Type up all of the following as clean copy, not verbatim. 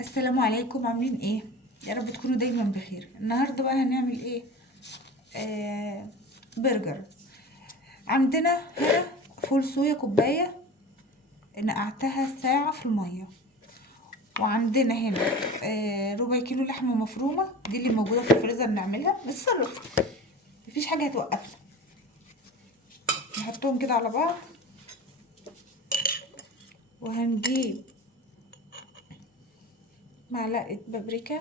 السلام عليكم، عاملين ايه؟ يا رب تكونوا دايما بخير. النهارده بقى هنعمل ايه؟ برجر. عندنا هنا فول صويا كوبايه، نقعتها ساعه في الميه. وعندنا هنا ربع كيلو لحمه مفرومه، دي اللي موجوده في الفريزر نعملها نتصرف، مفيش حاجه هتوقفنا. نحطهم كده على بعض، وهنجيب معلقه بابريكا،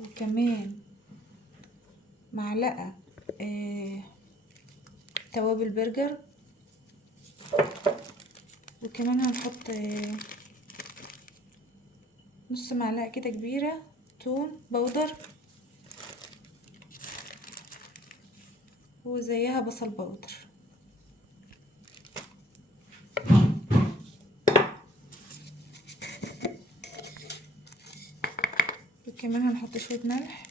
وكمان معلقه توابل برجر، وكمان هنحط نص معلقة كده كبيرة توم بودر، وزيها بصل بودر، وكمان هنحط شوية ملح،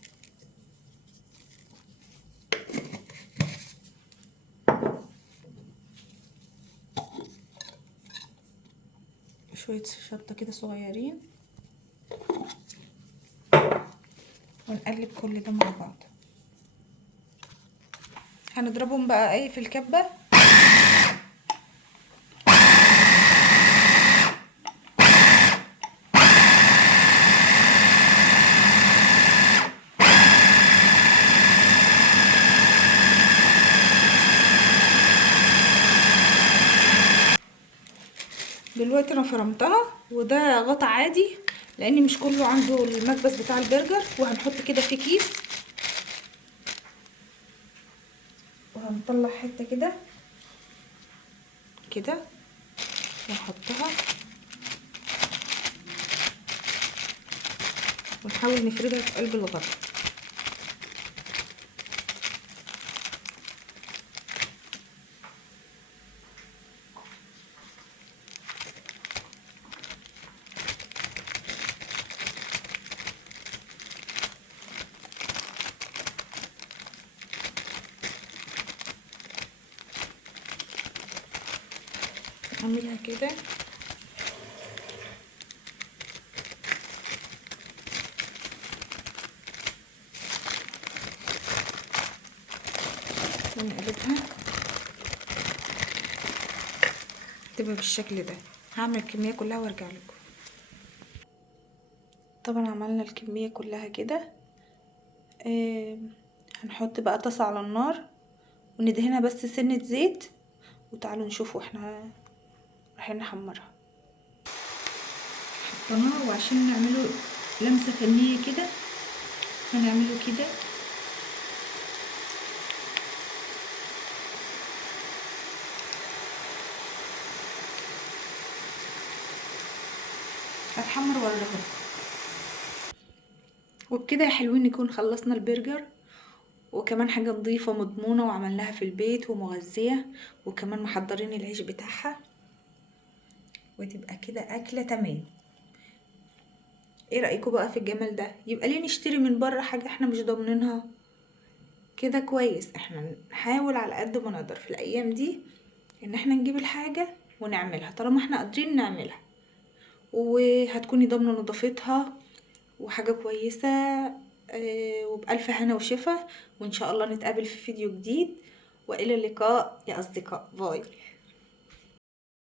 وشوية شطة كده صغيرين، ونقلب كل ده مع بعض. هنضربهم بقى ايه في الكبة، دلوقتي انا فرمتها، وده غطا عادي لان مش كله عنده المكبس بتاع البرجر. وهنحط كده في كيس، وهنطلع حته كده كده ونحطها، ونحاول نفردها في قلب الغطا. اعملها كده ونقلبها تبقى بالشكل ده. هعمل الكميه كلها وارجع لكم. طبعا عملنا الكميه كلها كده. هنحط بقى طاسه على النار، وندهنها بس سنه زيت، وتعالوا نشوفوا احنا رايحين نحمرها. حطيناها، وعشان نعمله لمسه فنيه كده هنعمله كده. هتحمر وراها. وبكده يا حلوين نكون خلصنا البرجر، وكمان حاجه نظيفه مضمونه وعملناها في البيت ومغذيه، وكمان محضرين العيش بتاعها، وتبقى كده اكله تمام. ايه رايكم بقى في الجمال ده؟ يبقى ليه نشتري من بره حاجه احنا مش ضامنينها؟ كده كويس. احنا نحاول على قد ما نقدر في الايام دي ان احنا نجيب الحاجه ونعملها طالما احنا قادرين نعملها، وهتكوني ضامنه نظافتها وحاجه كويسه. وبألف هنا وشفا، وإن شاء الله نتقابل في فيديو جديد، وإلى اللقاء يا أصدقاء. باي.